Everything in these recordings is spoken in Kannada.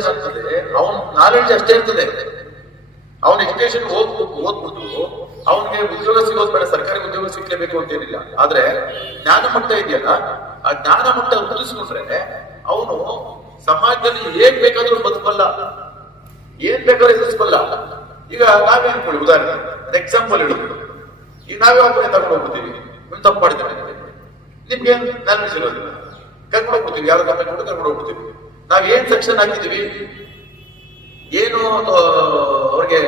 ಏನಾಗ್ತದೆ, ಅವನ ನಾಲೆಡ್ಜ್ ಅಷ್ಟೇ ಇರ್ತದೆ. ಅವನ ಎಜುಕೇಶನ್ ಓದ್ಬಿಟ್ಟು ಅವನಿಗೆ ಉದ್ಯೋಗ ಸಿಗೋದು ಬೇಡ, ಸರ್ಕಾರಿ ಉದ್ಯೋಗ ಸಿಗ್ಲೇಬೇಕು ಅಂತೇನಿಲ್ಲ. ಆದ್ರೆ ಜ್ಞಾನ ಮಟ್ಟ ಇದೆಯಲ್ಲ, ಆ ಜ್ಞಾನ ಮಟ್ಟ ವೃದ್ಧಿಸ್ಕೊಂಡ್ರೆ ಅವನು ಸಮಾಜದಲ್ಲಿ ಹೇಗ್ ಬೇಕಾದ್ರೂ ಬದುಕಲ್ಲ, ಏನ್ ಬೇಕಾದ್ರೂ ಎದುರಿಸಬಲ್ಲ. ಈಗ ನಾವೇ ಅನ್ಕೊಳ್ಳಿ, ಉದಾಹರಣೆ ಎಕ್ಸಾಂಪಲ್ ಹೇಳುದು, ಈಗ ನಾವೇ ಒಬ್ಬನೇ ತಗೊಂಡು ಹೋಗ್ಬಿಡ್ತೀವಿ, ನೀವು ತಪ್ಪು ಮಾಡಿದ್ರೆ ನಿಮ್ಗೆ ನಾಲೆಡ್ಜ್ ಇರೋದಿಲ್ಲ, ಕರ್ಕೊಂಡು ಹೋಗ್ಬಿಡ್ತೀವಿ, ಯಾರು ಕರ್ಕೊಂಡು ಹೋಗ್ಬಿಡ್ತೀವಿ. ನಾವ್ ಏನ್ ಸೆಕ್ಷನ್ ಹಾಕಿದೀವಿ, ಏನು ಅವ್ರಿಗೆ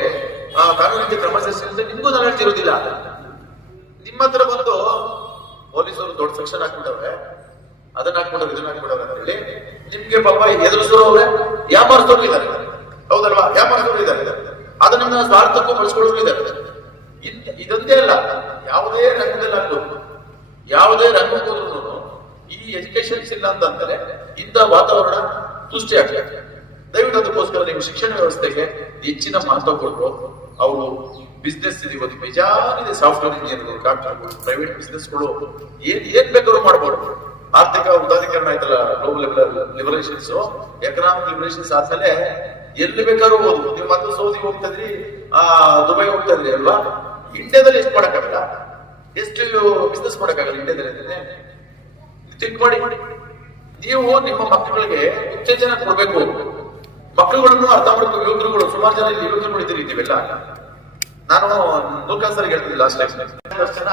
ಕಾನೂನಿಗೆ ಕ್ರಮ ಜರುಗಿಸಿದ್ರೆ ನಿಮ್ಗೂ ನಾಲೆಡ್ಜ್ ಇರೋದಿಲ್ಲ. ನಿಮ್ಮ ಹತ್ರ ಬಂದು ಪೊಲೀಸರು ದೊಡ್ಡ ಸೆಕ್ಷನ್ ಹಾಕ್ಬಿಟ್ಟವ್ರೆ, ಅದನ್ನ ಹಾಕ್ಬಿಡೋರು ಇದನ್ನ ಹಾಕ್ಬಿಡೋರು ಅಂತ ಹೇಳಿ ನಿಮ್ಗೆ ಪಾಪ ಎದುರಿಸೋರವ್ರೆ, ವ್ಯಾಪಾರದವ್ರು ಇದ್ದಾರೆ, ಹೌದಲ್ವಾ? ವ್ಯಾಪಾರದವ್ರು ಇದ್ದಾರೆ, ಅದನ್ನ ಸ್ವಾರ್ಥಕ್ಕೂ ಬಳಸ್ಕೊಳ್ಳೋರು ಇದ್ದಾರೆ. ಇದೊಂದೇ ಅಲ್ಲ, ಯಾವುದೇ ರಂಗದಲ್ಲಿ ಆಗ್ಬೋದು, ಯಾವುದೇ ರಂಗಕ್ಕೂ ಈ ಎಜುಕೇಶನ್ಸ್ ಇಲ್ಲ ಅಂತಂದ್ರೆ ಇಂಥ ವಾತಾವರಣ ಸೃಷ್ಟಿ ಆಗ್ತದೆ. ದಯವಿಟ್ಟು ಅದಕ್ಕೋಸ್ಕರ ನೀವು ಶಿಕ್ಷಣ ವ್ಯವಸ್ಥೆಗೆ ಹೆಚ್ಚಿನ ಮಹತ್ವ ಕೊಟ್ಟರು. ಅವರು ಬಿಸ್ನೆಸ್ ಇದೆ, ಇವತ್ತು ಬೇಜಾರಿದೆ, ಸಾಫ್ಟ್ವೇರ್ ಇಂಜಿನಿಯರ್ಗಳು, ಡಾಕ್ಟರ್ಗಳು, ಪ್ರೈವೇಟ್ ಬಿಸ್ನೆಸ್ಗಳು ಏನ್ ಬೇಕಾದ್ರೂ ಮಾಡ್ಬೋದು. ಆರ್ಥಿಕ ಉದಾರೀಕರಣ ಆಯ್ತಲ್ಲ, ಗ್ಲೋಬಲ್ ಲಿಬರೇಷನ್ಸ್, ಎಕನಾಮಿಕ್ ಲಿಬರೇಷನ್ಸ್ ಆದ್ಮೇಲೆ ಎಲ್ಲಿ ಬೇಕಾದ್ರೂ ಹೋಗ್ಬೋದು. ನೀವು ಮತ್ತೆ ಸೌದಿ ಹೋಗ್ತಾ ಇದ್ರಿ, ದುಬೈ ಹೋಗ್ತಾ ಇದ್ರಿ ಅಲ್ವಾ? ಇಂಡಿಯಾದಲ್ಲಿ ಎಷ್ಟು ಮಾಡಕ್ಕಾಗಲ್ಲ, ಎಷ್ಟು ಬಿಸ್ನೆಸ್ ಮಾಡಕ್ಕಾಗಲ್ಲ ಇಂಡಿಯಾದಲ್ಲಿ. ಥಿಂಕ್ ಮಾಡಿ. ನೀವು ನಿಮ್ಮ ಮಕ್ಕಳಿಗೆ ಉತ್ತೇಜನ ಕೊಡ್ಬೇಕು, ಮಕ್ಕಳುಗಳನ್ನು ಅರ್ಥ ಮಾಡ್ಬೇಕು. ಯುವಕರುಗಳು ಸುಮಾರು ಜನ ಯುವಕರುಗಳು ಇದ್ದೀರಿ, ನೀವೆಲ್ಲ. ನಾನು ನೂರ್ಖಾನ್ ಸರ್ ಹೇಳ್ತಿದ್ದೆ ಲಾಸ್ಟ್ ಜನ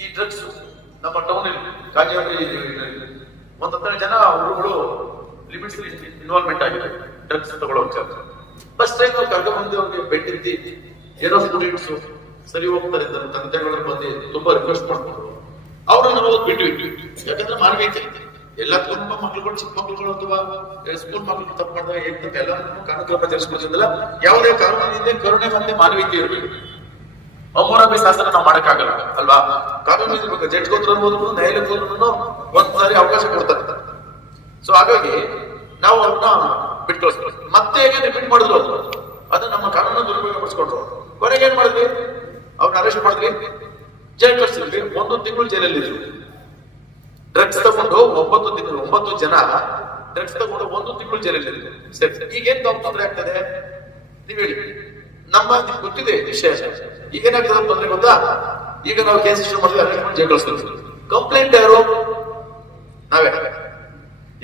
ಈ ಡ್ರಗ್ಸ್ ನಮ್ಮ ಟೌನ್ ಕಾಜಿಹಳ್ಳಿ ಒಂದು 10 ಜನ ಹುಡುಗರು ಲಿಮಿಟ್ಸ್ ಇನ್ವಾಲ್ವ್ಮೆಂಟ್ ಆಗಿದೆ, ಡ್ರಗ್ಸ್ ತಗೊಳ್ಳೋ ವಿಚಾರ. ಫಸ್ಟ್ ಟೈಮ್ ಕರ್ಕೊಂಡ್ಬಂದು ಅವ್ರಿಗೆ ಬೆಟ್ಟಿದ್ದಿ ಏನೋ ಸ್ಟೂಡೆಂಟ್ಸ್ ಸರಿ ಹೋಗ್ತಾರೆ, ತಂದೆಗಳು ಬಂದು ತುಂಬಾ ರಿಕ್ವೆಸ್ಟ್ ಮಾಡ್ತಾರೆ. ಅವ್ರನ್ನ ನಾವು ಬಿಟ್ಟು, ಯಾಕಂದ್ರೆ ಮಾನವೀಯತೆ ಎಲ್ಲ ತುಂಬಾ ಮಕ್ಕಳುಗಳು, ಚಿಕ್ಕ ಮಕ್ಕಳುಗಳು ಅಥವಾ ಸ್ಕೂಲ್ ಮಕ್ಕಳು ತಪ್ಪು ಮಾಡಿದಾಗ ಹೇಳ್ತದೆ, ಎಲ್ಲರೂ ಕಾನೂನು ಕ್ರಮ ಜರುಗಿಸಬಹುದಿಲ್ಲ. ಯಾವುದೇ ಕಾನೂನಿಂದ ಕರುಣೆ ಮತ್ತೆ ಮಾನವೀಯತೆ ಇರಬೇಕು. ಅಮೂರಾಭಿ ಶಾಸನ ನಾವು ಮಾಡಕ್ಕಾಗಲ್ಲ ಅಲ್ವಾ? ಕಾನೂನು ಇರ್ಬೇಕು. ಜಡ್ಜ್ ಹೋದ್ರು ನ್ಯಾಯಾಲಯಕ್ಕೆ ಹೋದ್ರು ಒಂದ್ಸಾರಿ ಅವಕಾಶ ಕೊಡ್ತಾರೆ. ಸೊ ಹಾಗಾಗಿ ನಾವು ಅವ್ರನ್ನ ಬಿಟ್ಟು ಕಳಿಸ್ಬೇಕು. ಮತ್ತೆ ಹೇಗೆ ರಿಪೀಟ್ ಮಾಡಿದ್ರು ಅದು ನಮ್ಮ ಕಾನೂನು ದುರುಪಯೋಗ ಪಡಿಸ್ಕೊಂಡ್ರು. ಕೊನೆಗೆ ಏನ್ ಮಾಡಿದ್ವಿ, ಅವ್ರನ್ನ ಅರೆಸ್ಟ್ ಮಾಡಿದ್ವಿ, ಜೈಲ್ ಕಳಿಸಿದ್ವಿ. 1 ತಿಂಗಳು ಜೈಲಲ್ಲಿ ಇದ್ರು. ಡ್ರಗ್ಸ್ ತಗೊಂಡು 9 ಜನ ಡ್ರಗ್ಸ್ ತಗೊಂಡು 1 ತಿಂಗಳು ಜೈಲಲ್ಲಿ ಇದ್ರು. ಸರಿ, ಈಗೇನ್ ತೊಂದರೆ ಆಗ್ತದೆ ನೀವ್ ಹೇಳಿ? ನಮ್ಮ ಗೊತ್ತಿದೆ ವಿಷಯ. ಈಗೇನಾಗ್ತದೆ ತೊಂದರೆ ಗೊತ್ತಾ? ಈಗ ನಾವು ಕೇಸ್ ಇಶ್ಯೂ ಮಾಡಿದ್ವಿ, ಅರೆಸ್ಟ್ ಮಾಡಿ ಜೈಲ್ ಕಳಿಸ್ತೀವಿ. ಕಂಪ್ಲೇಂಟ್ ಯಾರು? ನಾವೇ.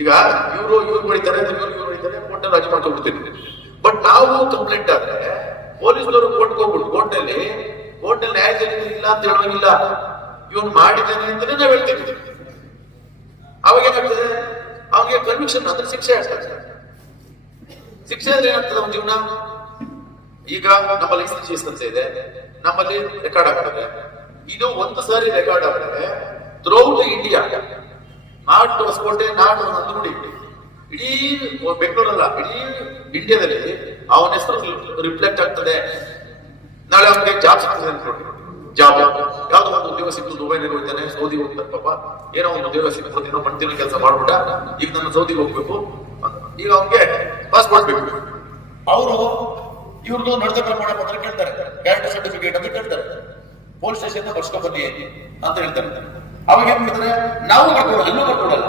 ಈಗ ಇವ್ರು ಹೊಡಿತಾರೆ, ಇವ್ರು ಹೊಡಿತಾರೆ, ಕೋರ್ಟ್ ನಲ್ಲಿ ರಾಜಿ ಮಾಡ್ಕೊಂಡ್ಬಿಡ್ತೀವಿ. ಬಟ್ ನಾವು ಕಂಪ್ಲೇಂಟ್ ಆದ್ರೆ ಪೊಲೀಸರು ಕೋರ್ಟ್ಗೆ ಹೋಗ್ಬಿಟ್ಟು ಕೋರ್ಟ್ನಲ್ಲಿ ನ್ಯಾಯ ಇಲ್ಲ ಅಂತ ಹೇಳೋಂಗಿಲ್ಲ, ಇವನು ಮಾಡಿದ್ದಾನೆ ಅಂತಾನೆ ನಾವ್ ಹೇಳ್ತೀವಿ. ಅವಾಗ ಏನಾಗ್ತದೆ, ಅವನಿಗೆ ಕನ್ವಿಕ್ಷನ್ ಅಂದ್ರೆ ಶಿಕ್ಷೆ ಆಗ್ತದೆ. ಶಿಕ್ಷೆ ಅಂದ್ರೆ ಏನಾಗ್ತದೆ ಅವನ ಜೀವನ. ಈಗ ನಮ್ಮಲ್ಲಿ CGS ಅಂತ ಇದೆ, ನಮ್ಮಲ್ಲಿ ರೆಕಾರ್ಡ್ ಆಗ್ತದೆ. ಇದು ಒಂದು ಸಾರಿ ರೆಕಾರ್ಡ್ ಆಗ್ತದೆ throughout India, not Hosakote, not Nandagudi, ಇಡೀ ಬೆಂಗಳೂರಲ್ಲ, ಇಡೀ ಇಂಡಿಯಾದಲ್ಲಿ ಅವನ ಹೆಸರು ರಿಫ್ಲೆಕ್ಟ್ ಆಗ್ತದೆ. ನಾಳೆ ಅವನಿಗೆ ಜಾಬ್ ಸಿಗ್ತದೆ ಅನ್ಕೊಳ್ಳಿ, ಜಾಬ್ ಯಾವ್ದೋ ಒಂದು ಉದ್ಯೋಗ ಸಿಕ್ತು, ದುಬೈನಲ್ಲಿ ಹೋಗ್ತಾನೆ, ಸೌದಿ ಹೋಗ್ತಾನೆ, ಪಾಪ ಏನೋ ಒಂದು ಉದ್ಯೋಗ ಸಿಕ್ತು, ಏನೋ ಮಣ್ತಿನ ಕೆಲಸ ಮಾಡ್ಬಿಟ್ಟ, ಈಗ ನಾನು ಸೌದಿಗೆ ಹೋಗ್ಬೇಕು, ಈಗ ಅವನಿಗೆ ಪಾಸ್ಪೋರ್ಟ್ ಬೇಕು. ಅವರು ಇವ್ರದ್ದು ನಡತೆ ಪ್ರಮಾಣ ಪತ್ರ ಕೇಳ್ತಾರೆ, ಕ್ಯಾರೆಕ್ಟರ್ ಸರ್ಟಿಫಿಕೇಟ್ ಅಂತ ಕೇಳ್ತಾರೆ, ಪೊಲೀಸ್ ಸ್ಟೇಷನ್ ಬರ್ಸ್ಕೊಂಡ್ ಬನ್ನಿ ಅಂತ ಹೇಳ್ತಾರೆ. ಅವಾಗ ಏನ್ ಮಾಡ್ತಾರೆ, ನಾವು ಬರ್ಕೊಡಲ್ಲ, ಇನ್ನೂ ಬರ್ಕೊಡಲ್ಲ.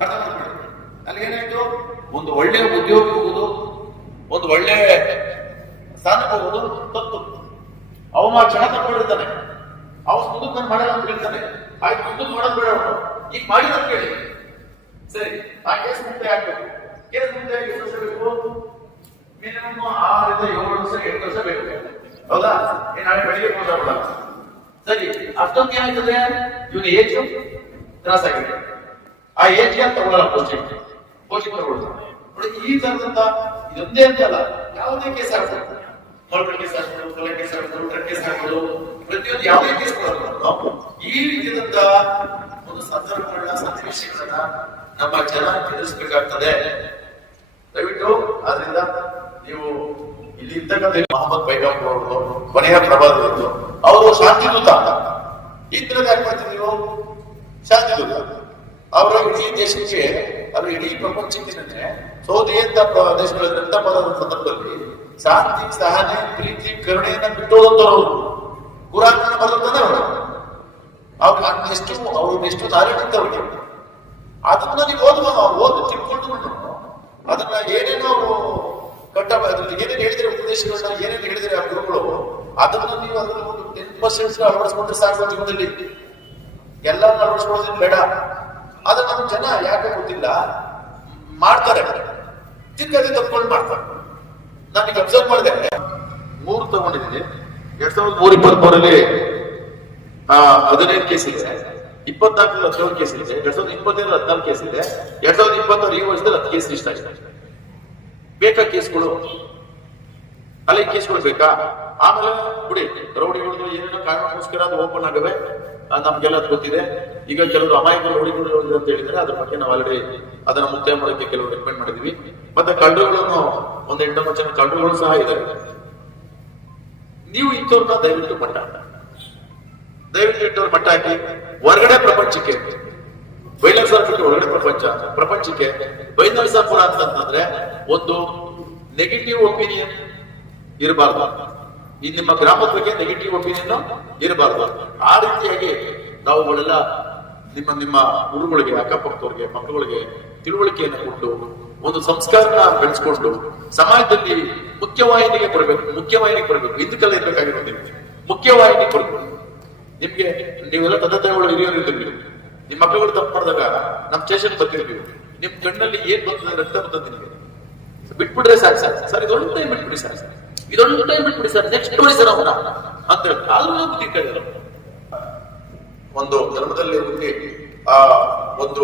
ಅರ್ಥ ಮಾಡ್ಕೊಳ್ಳಿ. ಅಲ್ಲಿ ಏನಾಯ್ತು, ಒಂದು ಒಳ್ಳೆ ಉದ್ಯೋಗ ಹೋಗುದು, ಒಂದು ಒಳ್ಳೆ ಸ್ಥಾನಕ್ಕೆ ಹೋಗೋದು ತಪ್ಪು. ಅವನು ಆ ಕ್ಷಣ ತಪ್ಪಿರ್ತಾನೆ, ಅವನು ಮುಂದಕ್ಕೆ ನಾನು ಮಾಡಲ್ಲ ಅಂತ ಹೇಳ್ತಾನೆ. ಆಯ್ತು, ಮುಂದಕ್ಕೆ ಮಾಡೋದು ಬೇಡ, ಈಗ ಮಾಡಿದ ಕೇಳಿ. ಸರಿ, ಆ ಕೇಸ್ ಮುಂದೆ ಆಗ್ಬೇಕು. ಕೇಸ್ ಮುಂದೆ ಎಷ್ಟು ವರ್ಷ ಬೇಕು? ಮಿನಿಮಮ್ 6 ರಿಂದ 7 ವರ್ಷ 8 ವರ್ಷ ಬೇಕು, ಹೌದಾ? ನಾಳೆ ಬೆಳಿಗ್ಗೆ ಕೊಡಲ್ಲ. ಸರಿ, ಅಷ್ಟೊಂದು ಏನಾಗ್ತದೆ, ಇವನ ಏಜ್ ಕ್ರಾಸ್ ಆಗಿದೆ. ಆ ಏಜ್ ಗೆ ತಗೊಳ್ಳಲ್ಲ ಪೋಸ್ಟಿಂಗ್ ತಗೊಳ್ಳೋದು. ನೋಡಿ, ಈ ತರದಂತ ಇದೊಂದೇ ಅಂತ ಅಲ್ಲ, ಯಾವುದೇ ಕೇಸ್ ಆಗ್ತದೆ, ಮರಳು ಕೇಸ್ ಆಗ್ಬೋದು, ಕೊಲೆ ಕೇಸ್ ಆಗ್ಬೋದು, ಡ್ರಗ್ ಕೇಸ್ ಆಗ್ಬೋದು, ಪ್ರತಿಯೊಂದು ಯಾವುದೇ ಕೇಸ್ ಕೊಡೋದು. ಈ ರೀತಿಯಾದಂತ ಒಂದು ಸಂದರ್ಭಗಳನ್ನ, ಸನ್ನಿವೇಶಗಳನ್ನ ನಮ್ಮ ಜನ ಎದುರಿಸಬೇಕಾಗ್ತದೆ. ದಯವಿಟ್ಟು ಆದ್ರಿಂದ ನೀವು ಇಲ್ಲಿ ಇರ್ತಕ್ಕಂಥ ಮೊಹಮ್ಮದ್ ಪೈಗಂಬರ್ ಅವರು ಕೊನೆಯ ಪ್ರಭಾವದವರು, ಅವರು ಶಾಂತಿದೂತ. ಈ ತರದ ಯಾಕೆ ಮಾಡ್ತೀವಿ ನೀವು? ಶಾಂತಿದೂತ. ಅವರ ಇಡೀ ದೇಶಕ್ಕೆ, ಅವರು ಇಡೀ ಪ್ರಪಂಚಕ್ಕೆ ಸೌದಿ ಅಂತ ದೇಶಗಳಿಂದ ಬರೋದ ಸಂದರ್ಭದಲ್ಲಿ ಶಾಂತಿ, ಸಹನೆ, ಪ್ರೀತಿ, ಕರುಣೆಯನ್ನ ಬಿಟ್ಟೋದಂತವ್ರು ಕುರಾನ್ ಬರ್ತದೆ. ಅವ್ರು ಎಷ್ಟು ನಾಲೆಡ್ಜ್ ಇದ್ದವ್ರಿಗೆ ಅದನ್ನ ನೀವು ಓದುವ, ಓದು ತಿಳ್ಕೊಂಡು ಅದನ್ನ ಏನೇನೋ ಏನೇನು ಹೇಳಿದ್ರೆ ಉಪದೇಶಗಳನ್ನ ಏನೇನು ಹೇಳಿದ್ರೆ ಆ ಗುರುಗಳು ಅದನ್ನ ನೀವು ಅದನ್ನ ಒಂದು 10% ಅಳವಡಿಸ್ಕೊಂಡ್ರೆ ಸಾಕು ಜೀವನದಲ್ಲಿ. ಎಲ್ಲ ಅಳವಡಿಸ್ಕೊಳ್ಳೋದಿಲ್ಲ ಬೇಡ. ಅದನ್ನ ನಮ್ಮ ಜನ ಯಾಕೆ ಗೊತ್ತಿಲ್ಲ ಮಾಡ್ತಾರೆ, ತಿರ್ಗದೆ ತಪ್ಕೊಂಡು ಮಾಡ್ತಾರೆ. ನಾನೀಗ ಅಬ್ಸರ್ವ್ ಮಾಡಿದೆ, 3 ತಗೊಂಡಿದ್ದೀನಿ. 2023-24 15 ಕೇಸ್ ಇದೆ, 24 17 ಕೇಸ್ ಇದೆ, 2025 14 ಕೇಸ್ ಇದೆ, 2020 ಈ ವರ್ಷದಲ್ಲಿ 10 ಕೇಸ್ ಇಷ್ಟ ಆಗಿದೆ. ಬೇಕಾ ಕೇಸ್ಗಳು? ಅಲ್ಲಿ ಕೇಸ್ಗಳು ಬೇಕಾ? ಆಮೇಲೆ ಬಿಡಿ, ರೌಡಿಗಳು ಏನೇನೋ ಕಾರಣಕ್ಕೋಸ್ಕರ ಅದು ಓಪನ್ ಆಗವೆ, ನಮ್ಗೆಲ್ಲ ಗೊತ್ತಿದೆ. ಈಗ ಕೆಲವರು ಅಮಾಯಕ ರೌಡಿಗಳು ಅಂತ ಹೇಳಿದ್ರೆ ಅದ್ರ ಬಗ್ಗೆ ನಾವು ಆಲ್ರೆಡಿ ಅದನ್ನ ಮುಕ್ತಾಯ ಮಾಡೋಕೆ ಕೆಲವರು ರೆಕಮೆಂಡ್ ಮಾಡಿದ್ವಿ. ಮತ್ತೆ ಕಳ್ಳರುಗಳನ್ನು ಒಂದು 8 ಜನ ಕಳ್ಳರುಗಳು ಸಹ ಇದ್ದಾರೆ. ನೀವು ಇಂಥವ್ರನ್ನ ದಯವಿಟ್ಟು ಇಟ್ಟವ್ರ ಮಟ್ಟ ಹಾಕಿ ಹೊರಗಡೆ ಪ್ರಪಂಚಕ್ಕೆ ಬೈಲಾಸಪುರ ಹೊರಗಡೆ ಪ್ರಪಂಚಕ್ಕೆ ಬೈಲಾಸಪುರ ಅಂತಂದ್ರೆ ಒಂದು ನೆಗೆಟಿವ್ ಒಪಿನಿಯನ್ ಇರಬಾರ್ದು. ಈ ನಿಮ್ಮ ಗ್ರಾಮದ ಬಗ್ಗೆ ನೆಗೆಟಿವ್ ಒಪಿನಿಯನ್ ಇರಬಾರ್ದು. ಆ ರೀತಿಯಾಗಿ ನಾವುಗಳೆಲ್ಲ ನಿಮ್ಮ ಹುಡುಗರಿಗೆ, ಅಕ್ಕಪಕ್ಕದವ್ರಿಗೆ, ಮಕ್ಕಳಿಗೆ ತಿಳುವಳಿಕೆಯನ್ನು ಕೊಟ್ಟು ಒಂದು ಸಂಸ್ಕಾರನ ಬೆಳೆಸ್ಕೊಂಡು ಸಮಾಜದಲ್ಲಿ ಮುಖ್ಯವಾಹಿನಿಗೆ ಬರಬೇಕು. ಹಿಂದಕ್ಕೆಲ್ಲ ಇರ್ಬೇಕಾಗಿರೋದು ಮುಖ್ಯವಾಹಿನಿ ಬರಬೇಕು. ನಿಮ್ಗೆ ನೀವೆಲ್ಲ ತಂದೆ ತಾಯಿಗಳು ಹಿರಿಯರು ಇದ್ದೀವಿ, ನಿಮ್ ಮಕ್ಕಳು ತಪ್ಪು ಮಾಡಿದಾಗ ನಮ್ ಸ್ಟೇಷನ್ ಬರ್ತಿರ್ತೀವಿ, ನಿಮ್ ಕಣ್ಣಲ್ಲಿ ಏನ್ ಬರ್ತದೆ, ರಕ್ತ ಬರ್ತದೆ, ನಿಮಗೆ ಬಿಟ್ಬಿಟ್ರೆ ಸಾಕು ಸರ್, ಇದೊಂದು ಟೈಮ್ ಬಿಟ್ಬಿಡಿ ಸರ್, ನೆಕ್ಸ್ಟ್ ನೋಡಿ ಸರ್ ಅವನ ಅಂತ ಹೇಳಿ. ಆದ್ರೂ ಬುದ್ಧಿ ಕಲಿಯಲ್ಲ. ಒಂದು ಧರ್ಮದಲ್ಲಿ ಹುಟ್ಟಿ ಒಂದು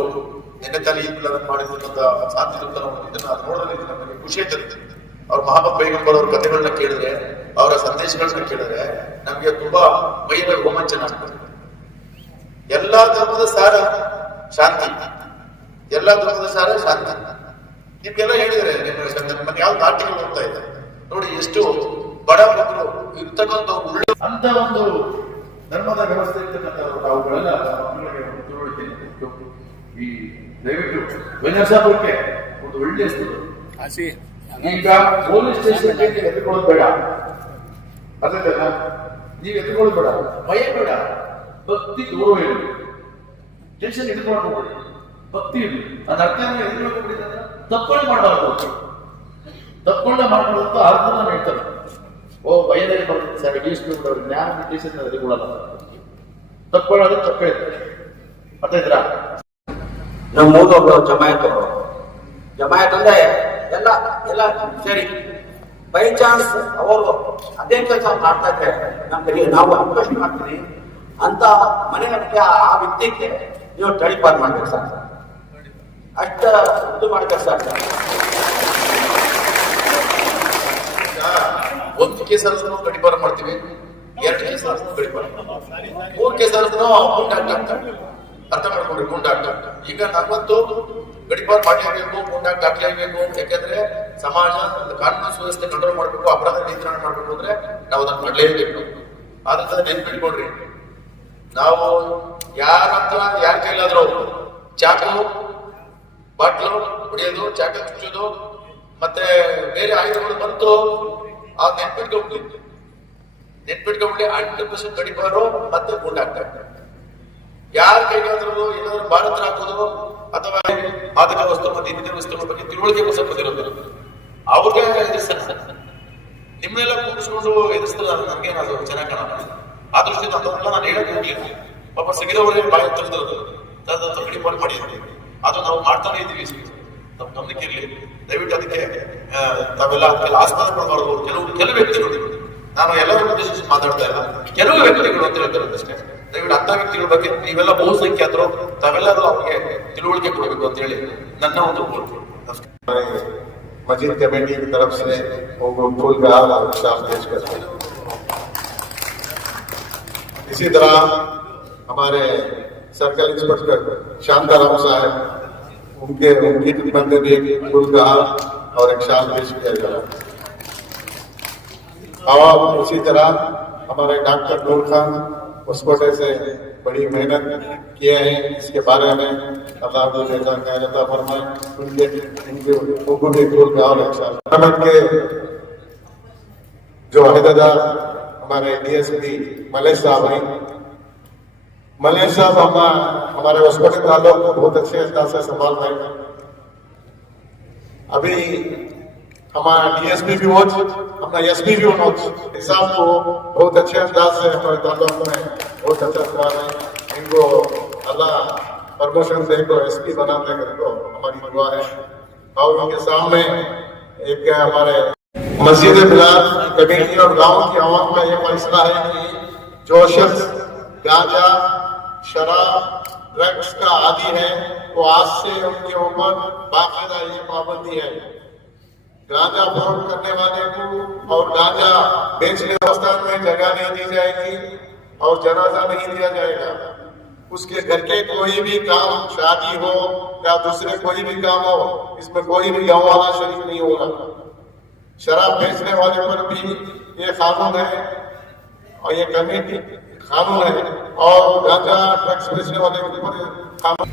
ನೆನ್ನೆ ತಾನೇ ಮಾಡಿದಂತ ಶಾಂತಿ ಇದನ್ನ ನೋಡೋದ್ರಲ್ಲಿ ನಮಗೆ ಖುಷಿ ಆಯ್ತದೆ. ಅವ್ರ ಮಹಾಮತ್ ಪೈಗಂಬರ್ ಅವ್ರ ಕಥೆಗಳನ್ನ ಕೇಳಿದ್ರೆ, ಅವರ ಸಂದೇಶಗಳನ್ನ ಕೇಳಿದ್ರೆ ನಮ್ಗೆ ತುಂಬಾ ಮೈಯಲ್ಲಿ ರೋಮಾಂಚನ ಆಗ್ತದೆ. ಎಲ್ಲಾ ಧರ್ಮದ ಸಾರ ಶಾಂತಿ, ನಿಮ್ಗೆಲ್ಲ ಹೇಳಿದ್ರೆ ನಿಮ್ಮ ಯಾವ ನಾಟಿಗಳು ಹೋಗ್ತಾ ಇದೆ ನೋಡಿ, ಎಷ್ಟು ಬಡ ಮಕ್ಕಳು ಇರ್ತಕ್ಕಂಥ ಅಂತ ಒಂದು ಧರ್ಮದ ವ್ಯವಸ್ಥೆ ಇರ್ತಕ್ಕಂಥವ್ರು ಅವುಗಳೆಲ್ಲ ಮಕ್ಕಳಿಗೆ ತಿಳುವಳಿಕೆ ಕೊಟ್ಟು ಈ ದಯವಿಟ್ಟು ವಿನ್ಯಾಸಕ್ಕೆ ಒಂದು ಒಳ್ಳೆ ಈಗ ಪೊಲೀಸ್ ಸ್ಟೇಷನ್ ಎದುರ್ಕೊಳ್ಳೋದು ಬೇಡ, ಅದಲ್ಲ ನೀವು ಎದುರ್ಕೊಳ್ಳೋದು ಬೇಡ, ಭಯ ಬೇಡ, ಭಕ್ತಿ ಗೌರವ ಇರಲಿ. ಟೆನ್ಷನ್ ಎದುರ್ಕೊಳ್ಳೋದು ಭಕ್ತಿ ಇರಲಿ. ಅದ ಅರ್ಥ ಎದುರ್ಕೊಳ್ಳೋದು ತಪ್ಪುಗಳನ್ನ ಮಾಡ್ಕೊಳ್ಳೋದು ಅರ್ಥನ ಹೇಳ್ತಾರೆ. ಭಯದಲ್ಲಿ ಬರ್ತದೆ ಸರ್, ಅವ್ರಿಗೆ ಜ್ಞಾನ ಮೆಡಿಟೇಷನ್ ಎದುರ್ಕೊಳ್ಳಲ್ಲ, ತಪ್ಪುಗಳಾದ್ರೆ ತಪ್ಪೇ ಇರ್ತದೆ. ಮತ್ತಿದ್ರ ನಮ್ಮ ಮೂರು ಜಮಾಯತ್ ಅಂದ್ರೆ ಎಲ್ಲ ಸರಿ, ಬೈ ಚಾನ್ಸ್ ಅವರು ಅದೇ ಕೆಲಸ ಮಾಡ್ತಾ ಇದ್ದಾರೆ, ನಾವು ಅವಕಾಶ ಮಾಡ್ತೀವಿ ಅಂತ ಮನೆಗೆ ಆ ವ್ಯಕ್ತಿಗೆ ನೀವು ಟಳಿಪಾರ್ ಮಾಡ್ಬೇಕು ಸರ್, ಅಷ್ಟ ಇದು ಮಾಡ್ಬೇಕು ಸರ್. ಒಂದು ಕೇಸ್ ಅನ್ನು ಗಡಿಪಾರ ಮಾಡ್ತೀವಿ, 2 ಕೇಸ್ ಗಡಿಪಾರ, 3 ಕೇಸ್ ಅರ್ಥ ಮಾಡ್ಕೊಂಡ್ರಿ ಗುಂಡಾಟ. ಈಗ 40 ಗಡಿಪಾರ ಮಾಡಿ ಆಗಬೇಕು, ಗುಂಡಾಟ ದಾಖಲೆ ಆಗಬೇಕು. ಯಾಕಂದ್ರೆ ಸಮಾಜ ಕಾನೂನು ಸುವ್ಯವಸ್ಥೆ ಕಂಟ್ರೋಲ್ ಮಾಡ್ಬೇಕು, ಅಪರಾಧ ನಿಯಂತ್ರಣ ಮಾಡ್ಬೇಕು ಅಂದ್ರೆ ನಾವು ಅದನ್ನ ಮಾಡಲೇಬೇಕು. ಆದ್ರೆ ನೆನ್ಪಿಟ್ಕೊಡ್ರಿ, ನಾವು ಯಾರ ಕೈಲಾದ್ರೂ ಚಾಕು ಬಾಟ್ಲು ಹೊಡಿಯೋದು, ಚಾಕ ಚುಚ್ಚೋದು, ಮತ್ತೆ ಬೇರೆ ಆಯುಧಗಳು ಬಂತು, ಅದ್ ನೆನ್ಪಿಟ್ಕೊಂಡ್ಬಿಡಿ 100% ಗಡಿಪಾರು ಮತ್ತೆ ಗುಂಡಾಟ. ಯಾರ ಕೈಗಾದ್ರೂ ಏನಾದ್ರು ಭಾರತ ಹಾಕೋದು ಅಥವಾ ಮಾದಕ ವಸ್ತು ಮತ್ತೆ ಇನ್ನಿತರ ವಸ್ತುಗಳ ಬಗ್ಗೆ ತಿಳುವಳಿಕೆ ಬಂದಿರೋದು ಅವ್ರಿಗೆ ಎದುರಿಸ್ತಾರೆ. ನಿಮ್ಮನ್ನೆಲ್ಲ ಕೂಡಿಸ್ಕೊಂಡು ಎದುರಿಸ್ತಾರೆ, ನಮ್ಗೇನಾದ್ರು ಚೆನ್ನಾಗಿ ಕಾಣಲ್ಲ. ಆ ದೃಷ್ಟಿಯಿಂದ ಅದನ್ನೆಲ್ಲ ನಾನು ಹೇಳಕ್ ಹೋಗ್ಲಿಲ್ಲ. ಪಾಪ ಸಿಗಿದವರೇ ಬಾಯಿ ತೆಗೆದಿರೋದು ಗಡಿಪಾರು ಮಾಡಿದ್ವಿ, ಅದು ನಾವು ಮಾಡ್ತಾನೆ ಇದೀವಿ. ನಮ್ಮ ಗಮನಕ್ಕೆ ಇರಲಿ ದಯವಿಟ್ಟು. ಅದಕ್ಕೆ ತಾವೆಲ್ಲ ಅದಕ್ಕೆಲ್ಲ ಆಸ್ಪದ ಮಾಡಬಾರ್ದು. ಕೆಲವು ವ್ಯಕ್ತಿಗಳು, ನಾನು ಎಲ್ಲರೂ ಉದ್ದೇಶಿಸಿ ಮಾತಾಡ್ತಾ ಇಲ್ಲ, ಕೆಲವು ವ್ಯಕ್ತಿಗಳು ಅಂತ ಹೇಳ್ತಾರೆ ಅಷ್ಟೇ. ದಯವಿಟ್ಟು ಅಂತ ವ್ಯಕ್ತಿಗಳ ಬಗ್ಗೆ ನೀವೆಲ್ಲ ಬಹುಸಂಖ್ಯಾತರು, ತಾವೆಲ್ಲರೂ ಅವ್ರಿಗೆ ತಿಳುವಳಿಕೆ ಕೊಡಬೇಕು ಅಂತ ಹೇಳಿ ನನ್ನ ಒಂದು मस्जिद कमेटी की तरफ से फूल का उत्साह पेश करते हैं। इसी तरह हमारे सर्कल इंस्पेक्टर शांताराम साहब, उनकी खिदमत में भी एक फूल का और एक शाल पेश किया गया। और इसी तरह हमारे डॉक्टर नूर खान उस कोटे से बड़ी मेहनत किए हैं, इसके बारे में अल्लाह फरमाए, उनको भी फूल का और के जो अहदेदार हमारे DSP मलेश साहब हैं। मलेश साहब हमारे हॉस्पिटल वालों को बहुत अच्छे अंदाज से संभाल रहे हैं। अभी हमारा डीएसपी भी हो, अपना एसपी भी हो, हिसाब को बहुत अच्छे अंदाज से हमारे ताल्लुक में बहुत अच्छा करा रहे हैं। इनको अल्लाह प्रमोशन से इनको एसपी बनाते हैं तो हमारी दुआ है। और उनके सामने एक हमारे मस्जिद बिलाल कमेटी और गांव की आवाम का यह फैसला है कि जो शख्स गांजा शराब ड्रग्स का आदी है वो आज से उनके ऊपर बाकायदा ये पाबंदी है। गांजा फरोख्त करने वाले को और गांजा बेचने अवस्था में जगह नहीं दी जाएगी और जनाजा नहीं दिया जाएगा। उसके घर के कोई भी काम, शादी हो या दूसरे कोई भी काम हो, इसमें कोई भी गांव वाला शरीक नहीं होगा। शराब बेचने वाले पर भी ये कानून है और ये कमेटी कानून है, और गांजा ड्रग्स बेचने वाले के ऊपर कानून